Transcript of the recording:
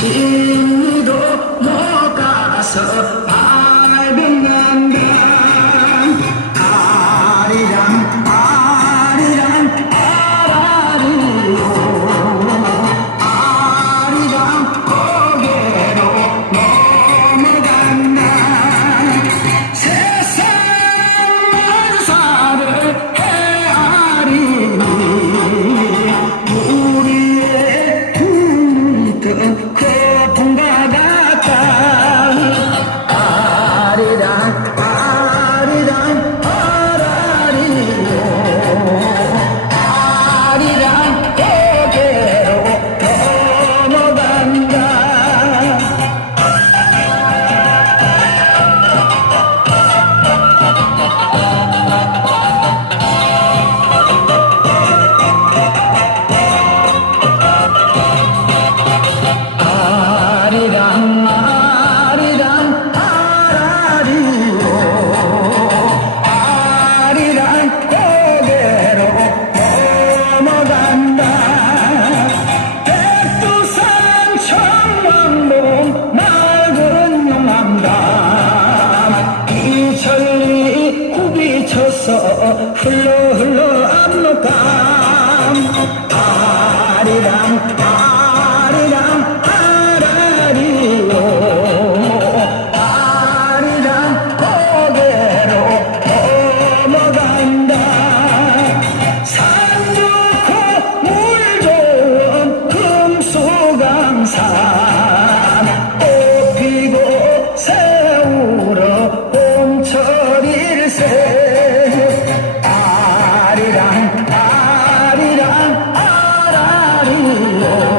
신도 못 가서 هلا هلا هلا Allah